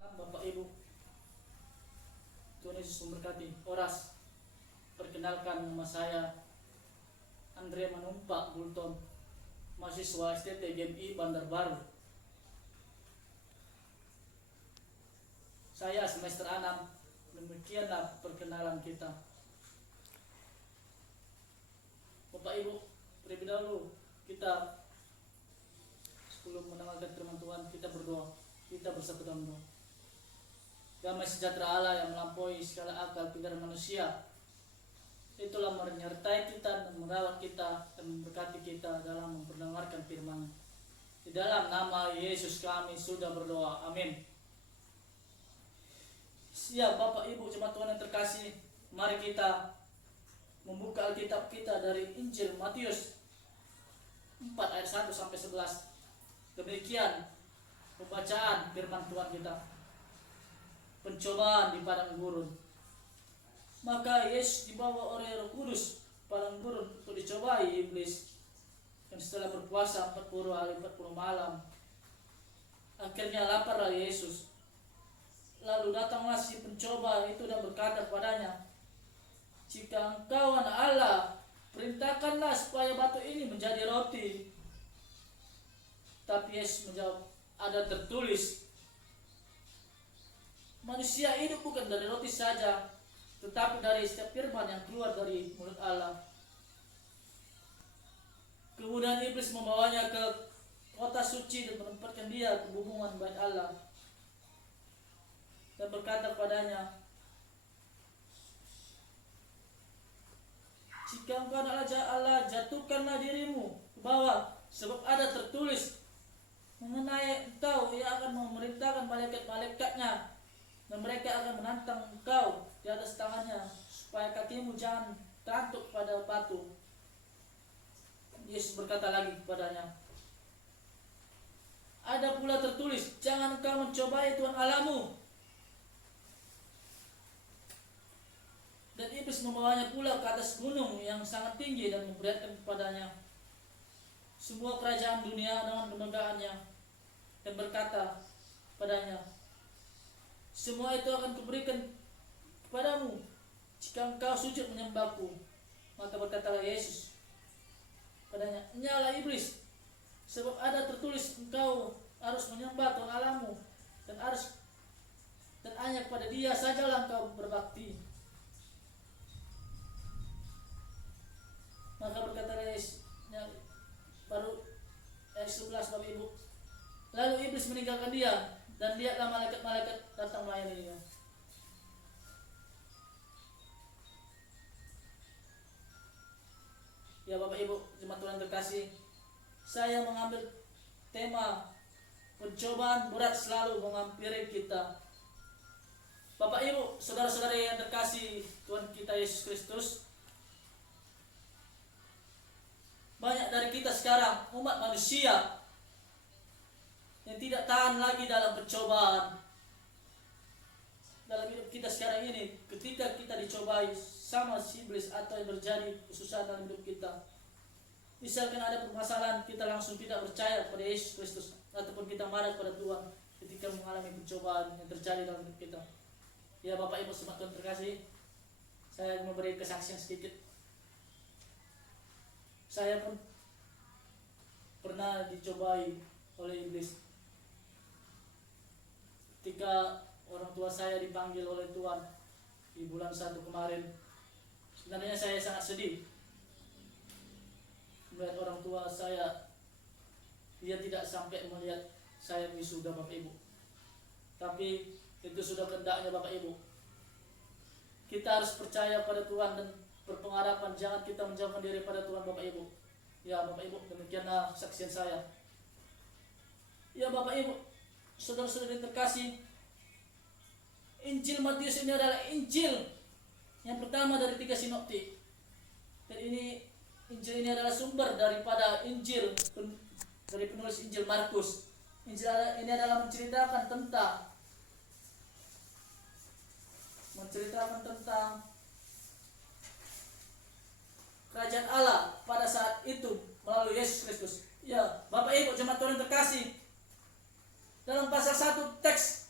Bapak Ibu, Tuhan Yesus memberkati. Oras, perkenalkan nama saya Andre Manumpak Bulton, mahasiswa STT GMI Bandar Baru. Saya semester 6. Demikianlah perkenalan kita. Bapak Ibu, terlebih dahulu kita sebelum mendengarkan firman Tuhan, kita berdoa. Kita bersatu dalam doa. Damai sejahtera Allah yang melampaui segala akal pikiran manusia, itulah menyertai kita dan merawat kita dan memberkati kita dalam mendengarkan firman. Di dalam nama Yesus kami sudah berdoa. Amin. Siap Bapak Ibu jemaat Tuhan yang terkasih, mari kita membuka Alkitab kita dari Injil Matius 4 ayat 1 sampai 11. Demikian pembacaan firman Tuhan kita. Pencobaan di padang gurun. Maka Yesus dibawa oleh Roh Kudus padang gurun untuk dicobai iblis. Dan setelah berpuasa 40 hari 40 malam, akhirnya laparlah Yesus. Lalu datanglah si pencoba itu dan berkata kepadanya, "Jika engkau anak Allah, perintahkanlah supaya batu ini menjadi roti." Tapi Yesus menjawab, "Ada tertulis, manusia hidup bukan dari roti saja, tetapi dari setiap firman yang keluar dari mulut Allah." Kemudian iblis membawanya ke kota suci dan menempatkan dia ke hubungan bait Allah dan berkata kepadanya, "Jika engkau anak Allah, jatuhkanlah dirimu ke bawah, sebab ada tertulis mengenai engkau, ia akan memerintahkan malaikat-malaikatnya, dan mereka akan menantang engkau di atas tangannya, supaya kakimu jangan terantuk pada batu." Yesus berkata lagi kepadanya, "Ada pula tertulis, jangan engkau mencobai Tuhan Allahmu." Dan iblis membawanya pula ke atas gunung yang sangat tinggi dan memperlihatkan kepadanya semua kerajaan dunia dengan kemegahannya, dan berkata padanya, "Semua itu akan kuberikan kepadamu jika engkau sujud menyembahku." Maka berkatalah Yesus padanya, "Nyala iblis, sebab ada tertulis, engkau harus menyembah Tuhan Allahmu, dan hanya kepada Dia sajalah engkau berbakti." Maka berkatalah Yesus, baru ayat 11 Bapak Ibu, "Lalu iblis meninggalkan dia, dan lihatlah malaikat-malaikat datang melayani dia." Ya Bapak Ibu jemaat Tuhan terkasih, saya mengambil tema pencobaan berat selalu menghampiri kita. Bapak Ibu, saudara-saudari yang terkasih Tuhan kita Yesus Kristus, banyak dari kita sekarang umat manusia yang tidak tahan lagi dalam pencobaan dalam hidup kita sekarang ini. Ketika kita dicobai sama si iblis atau yang terjadi kesusahan dalam hidup kita, misalkan ada permasalahan, kita langsung tidak percaya kepada Yesus Kristus, ataupun kita marah kepada Tuhan ketika mengalami pencobaan yang terjadi dalam hidup kita. Ya Bapak Ibu jemaat Tuhan terkasih, saya memberi kesaksian sedikit. Saya pun pernah dicobai oleh iblis. Ketika orang tua saya dipanggil oleh Tuhan di bulan 1 kemarin, sebenarnya saya sangat sedih melihat orang tua saya, dia tidak sampai melihat saya wisuda Bapak Ibu. Tapi itu sudah kehendaknya Bapak Ibu. Kita harus percaya pada Tuhan dan berpengharapan, jangan kita menjauhkan diri pada Tuhan Bapak Ibu. Ya Bapak Ibu, demikianlah kesaksian saya. Ya Bapak Ibu, saudara-saudari terkasih, Injil Matius ini adalah Injil yang pertama dari 3 sinoptik. Dan Injil ini adalah sumber daripada Injil dari penulis Injil Markus. Injil ini adalah menceritakan tentang kerajaan Allah pada saat itu melalui Yesus Kristus. Ya, Bapak Ibu jemaat Tuhan terkasih, dalam pasal 1 teks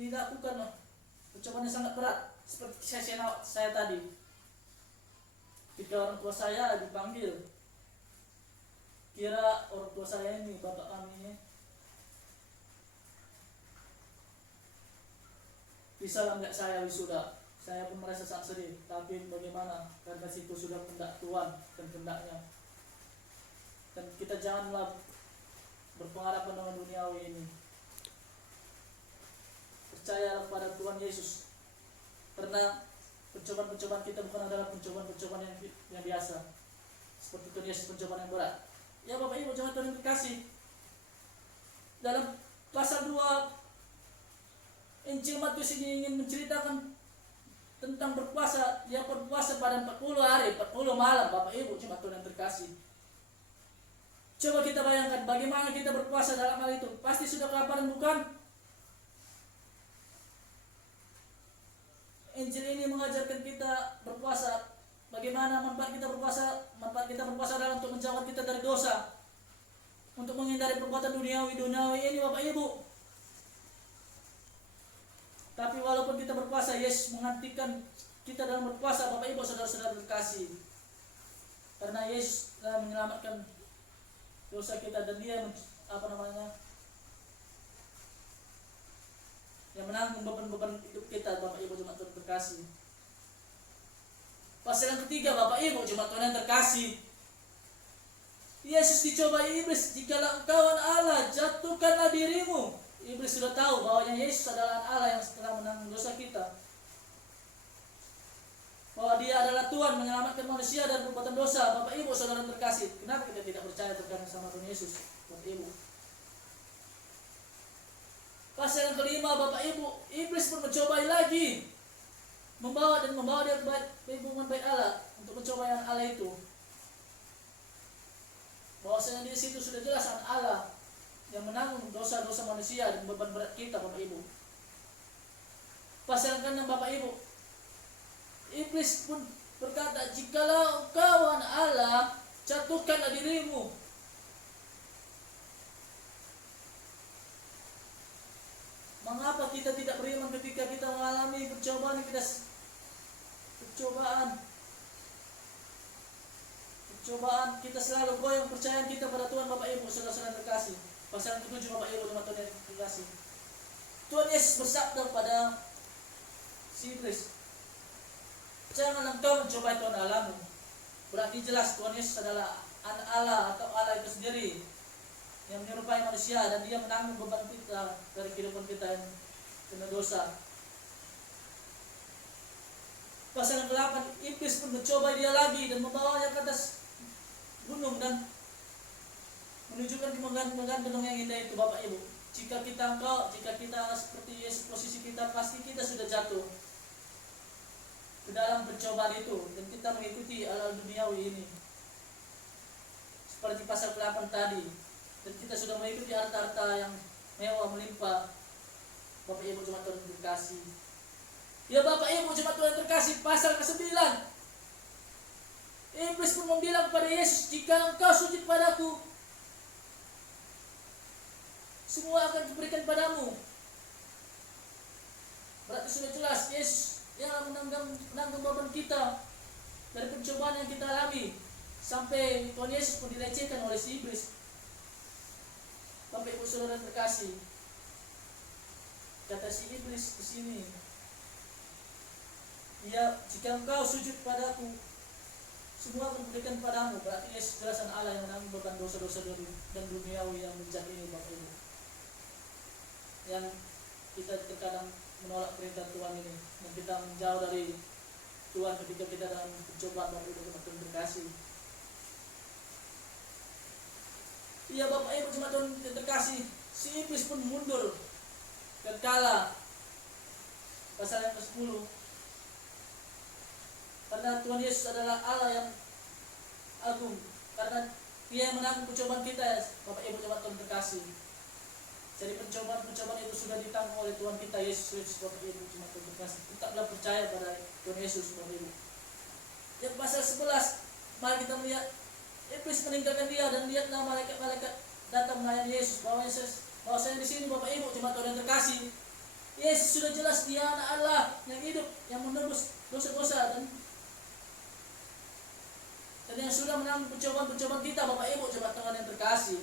dilakukan percobaan yang sangat berat. Seperti saya tadi, ketika orang tua saya dipanggil, kira orang tua saya ini, bapak kami ini, bisa enggak saya wisuda. Saya pun merasa sangat sedih, tapi bagaimana, karena situ sudah kehendak Tuhan dan kehendaknya. Dan kita janganlah berpengharapan dengan duniawi ini. Percayalah pada Tuhan Yesus, karena pencobaan-pencobaan kita bukan adalah pencobaan-pencobaan yang biasa. Seperti Tuhan Yesus, pencobaan yang berat. Ya Bapak Ibu, jangan Tuhan terkasih, dalam pasal 2 Injil Matius ini ingin menceritakan tentang berpuasa. Dia berpuasa pada 40 hari, 40 malam. Bapak Ibu, cuma Tuhan yang terkasih. Coba kita bayangkan bagaimana kita berpuasa dalam hal itu. Pasti sudah kelaparan, bukan? Injil ini mengajarkan kita berpuasa. Bagaimana manfaat kita berpuasa? Manfaat kita berpuasa adalah untuk menjauhkan kita dari dosa, untuk menghindari perbuatan duniawi ini, Bapak Ibu. Tapi walaupun kita berpuasa, Yesus menghentikan kita dalam berpuasa, Bapak Ibu, saudara-saudara terkasih. Karena Yesus telah menyelamatkan dosa kita, dan Dia yang menanggung beban-beban hidup kita, Bapak Ibu jemaat Tuhan terkasih. Pasal yang ketiga, Bapak Ibu jemaat Tuhan yang terkasih, Yesus dicoba iblis. Jikalau engkau Allah, jatuhkanlah dirimu. Iblis sudah tahu bahwa Yesus adalah Allah yang telah menanggung dosa kita, bahwa Dia adalah Tuhan menyelamatkan manusia dari perbuatan dosa. Bapak Ibu saudara terkasih, kenapa kita tidak percaya terkait sama Tuhan Yesus, Bapak Ibu? Pasal yang kelima, Bapak Ibu, iblis pun mencobai lagi, membawa dia ke hubungan baik Allah, untuk mencoba yang Allah itu. Bahwasanya di situ sudah jelas Allah yang menanggung dosa-dosa manusia dan beban berat kita, Bapak Ibu. Pasal yang ke-6, Bapak Ibu, iblis pun berkata, jikalau engkau Allah, jatuhkanlah dirimu. Mengapa kita tidak beriman ketika kita mengalami percobaan kita selalu goyang percayaan kita pada Tuhan, Bapak Ibu saudara-saudara terkasih. Pasal yang ke-7, Bapak Ibu jemaat Tuhan yang terkasih, Tuhan Yesus bersabda pada si iblis, jangan engkau mencobai Tuhan Allahmu. Berarti jelas Tuhan Yesus adalah anak Allah atau Allah itu sendiri yang menyerupai manusia, dan Dia menanggung beban kita dari kehidupan kita yang kena dosa. Pasal yang ke-8, iblis pun mencoba dia lagi dan membawanya ke atas gunung dan menunjukkan kemegahan gunung yang indah itu, Bapak Ibu. Jika kita seperti Yesus, posisi kita pasti kita sudah jatuh ke dalam percobaan itu, dan kita mengikuti ala duniawi ini. Seperti pasal ke-8 tadi, dan kita sudah mengikuti harta-harta yang mewah melimpah, Bapak Ibu jemaat Tuhan terkasih. Ya Bapak Ibu jemaat Tuhan terkasih, pasal ke-9, iblis pun membilang kepada Yesus, jika engkau sujud padaku, semua akan diberikan padamu. Berarti sudah jelas Yesus yang menanggung beban kita dari pencobaan yang kita alami, sampai Tuhan Yesus pun dilecehkan oleh si iblis. Bapak Ibu saudara terkasih, kata si iblis di sini, ya jika engkau sujud padaku, semua akan diberikan padamu. Berarti Yesus jelasan Allah yang menanggung beban dosa-dosa dan duniawi yang menjadi ini, Bapak Ibu. Yang kita terkadang menolak perintah Tuhan ini, dan kita menjauh dari Tuhan ketika kita dalam pencobaan, Bapak Ibu jemaat Tuhan terkasih. Iya Bapak Ibu jemaat Tuhan terkasih, si iblis pun mundur tatkala pasal yang ke-10, karena Tuhan Yesus adalah Allah yang agung, karena Dia yang menanggung pencobaan kita, Bapak Ibu jemaat Tuhan terkasih. Jadi pencobaan itu sudah ditanggung oleh Tuhan kita Yesus Kristus, Bapak Ibu jemaat Tuhan terkasih. Tetaplah percaya pada Tuhan Yesus, Bapak Ibu. Yang pasal 11, mari kita melihat iblis meninggalkan dia, dan lihatlah malaikat-malaikat datang melayani Yesus. Bahwasanya di sini Bapak Ibu jemaat Tuhan yang terkasih, Yesus sudah jelas dia anak Allah yang hidup, yang menebus dosa-dosa dan yang sudah menanggung percobaan-percobaan kita. Bapak Ibu jemaat Tuhan yang terkasih,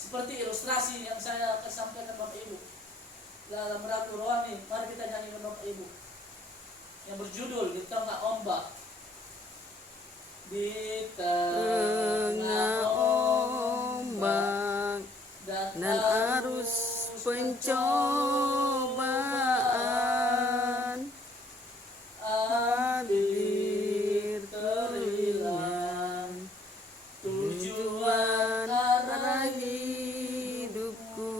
seperti ilustrasi yang saya akan sampaikan Bapak Ibu dalam Ratu Rohani, mari kita nyanyikan Bapak Ibu yang berjudul Di Tengah Ombak. Di tengah ombak dan arus pencobaan, hadir terhilang tujuan arah hidupku,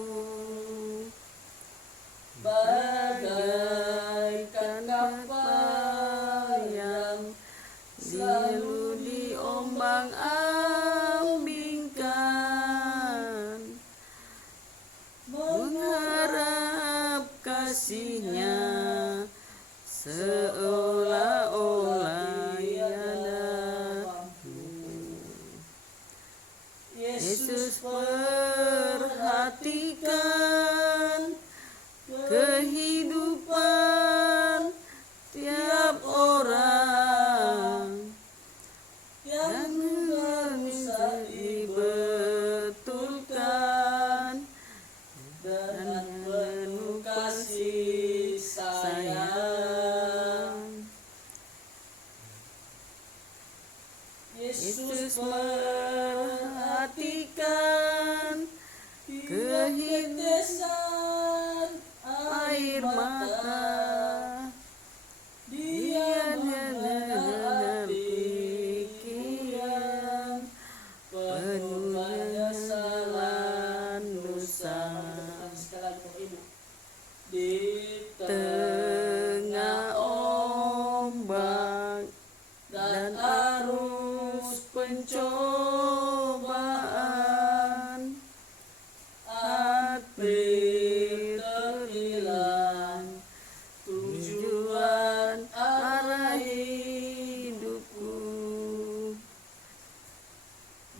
bagaikan kapal yang selalu diombang-ambingkan, mengharap kasih-Nya seolah-olah ia mampu. Yesus perhatikan kehidupan tiap orang yang bisa dibetulkan dengan penuh kasih sayang. Yesus perhatikan ketetesan air mata, Dia menghadapi pikiran penuh penyesalan dosa. Di tengah ombak dan arus pencobaan, hati terhilang tujuan arah hidupku,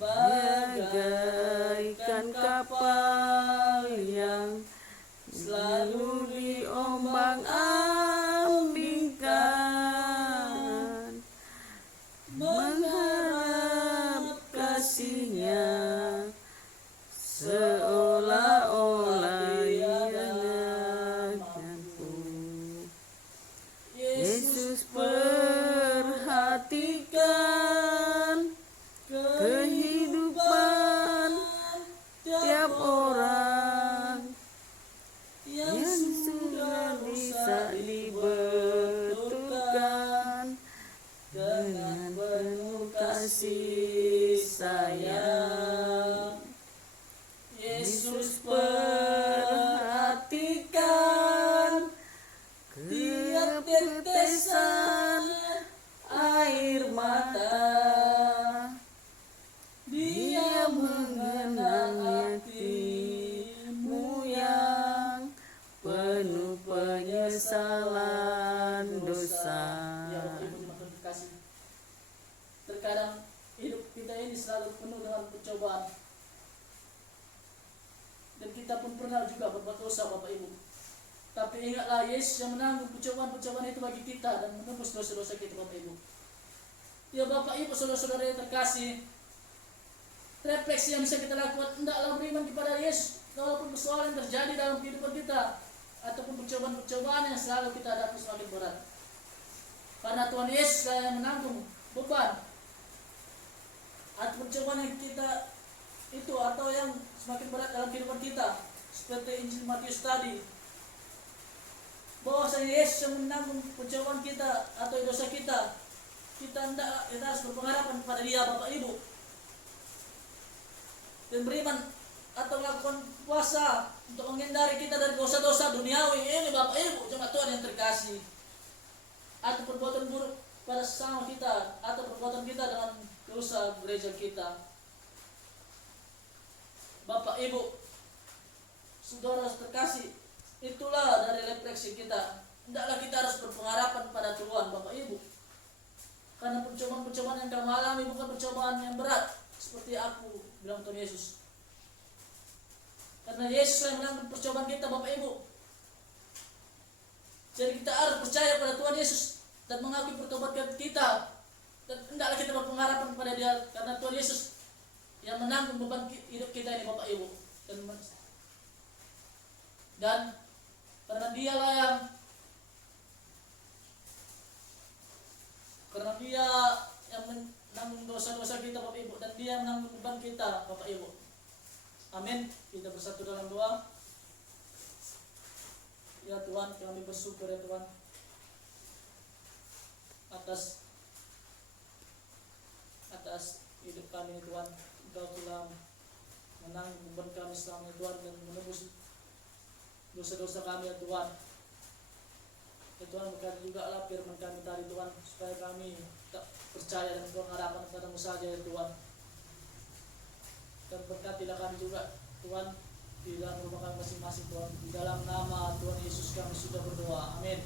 bagaikan kapal yang selalu diombang-ambingkan, mengharap kasih-Nya seolah-olah ia mampu. Yesus perhatikan kehidupan tiap orang yang sudah bisa dibetulkan dengan penuh kasih sayang. Yesus perhatikan tiap tetesan air mata, Dia mengenal hatimu yang penuh penyesalan dosa. Ya Bapak Ibu dimaksud kasih. Terkadang hidup kita ini selalu penuh dengan pencobaan, dan kita pun pernah juga berbuat dosa Bapak Ibu. Tapi ingatlah Yesus yang menanggung pencobaan-pencobaan itu bagi kita dan menembus dosa-dosa kita Bapak Ibu. Ya Bapak Ibu, saudara-saudara yang terkasih, refleksi yang bisa kita lakukan, hendaklah beriman kepada Yesus walaupun persoalan yang terjadi dalam kehidupan kita ataupun percobaan-percobaan yang selalu kita hadapi semakin berat. Karena Tuhan Yesus yang menanggung beban atau percobaan yang kita itu atau yang semakin berat dalam kehidupan kita, seperti Injil Matius tadi, bahwasanya Yesus yang menanggung percobaan kita atau dosa kita. Kita harus berpengharapan kepada Dia Bapak Ibu, dan beriman atau melakukan puasa untuk menghindari kita dari dosa-dosa duniawi ini Bapak Ibu jemaat Tuhan yang terkasih, atau perbuatan buruk pada sesama kita, atau perbuatan kita dengan dosa gereja kita. Bapak Ibu, saudara terkasih, itulah dari refleksi kita. Hendaklah kita harus berpengharapan pada Tuhan Bapak Ibu, karena percobaan-percobaan yang kamu alami bukan percobaan yang berat seperti aku bilang Tuhan Yesus. Karena Yesus yang menanggung percobaan kita Bapak Ibu. Jadi kita harus percaya pada Tuhan Yesus dan mengakui pertobatan kita, dan hendaklah kita berpengharapan kepada Dia, karena Tuhan Yesus yang menanggung beban hidup kita ini Bapak Ibu, dan karena Dialah Dia yang menanggung dosa-dosa kita Bapak Ibu, dan Dia menanggung beban kita Bapak Ibu. Amin. Kita bersatu dalam doa. Ya Tuhan, kami bersyukur ya Tuhan atas hidup kami Tuhan. Engkau telah menanggung beban kami selama ini Tuhan, dan menebus dosa-dosa kami ya Tuhan. Ya Tuhan, berkati juga lah firman kami tadi Tuhan, supaya kami tak percaya dan pengharapan kepadamu saja ya Tuhan. Dan berkatilah kami juga Tuhan di dalam rumah kami masing-masing Tuhan. Di dalam nama Tuhan Yesus kami sudah berdoa. Amin.